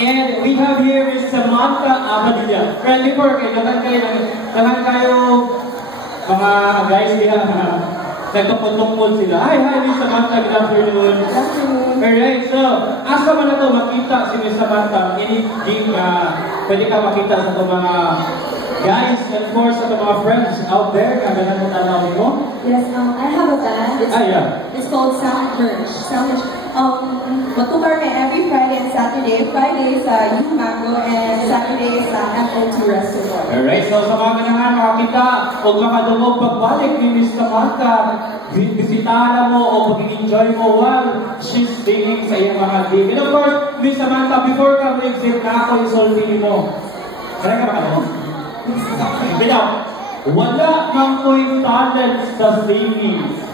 And we have here Miss Samantha Abadilla. Friendly for kayo, dahan kayo mga guys diha. Nagtungkol sila. Hi, Miss Samantha, good afternoon. Good afternoon. Alright, so, asa man na to makita si Miss Samantha, pwede ka makita sa itong mga guys, and of course, sa itong mga friends out there, kagalan mo tanawin mo? Yes, I have a band. Yeah. It's called Sound Merch. Magkubar kay every Friday and Saturday. Friday sa Youth Mango and Saturday sa FO2 Restaurant. Alright, so sa mga ganahan makakita o makadungog pagbalik ni Miss Samantha, bisitahan mo o mag-enjoy mo while she's singing sa iyong mga gig. And of course, Miss Samantha, before ka mag-exit na ako isolving mo. Kaya ka ba ka Bitaw, wala kang ko'y talent sa singing.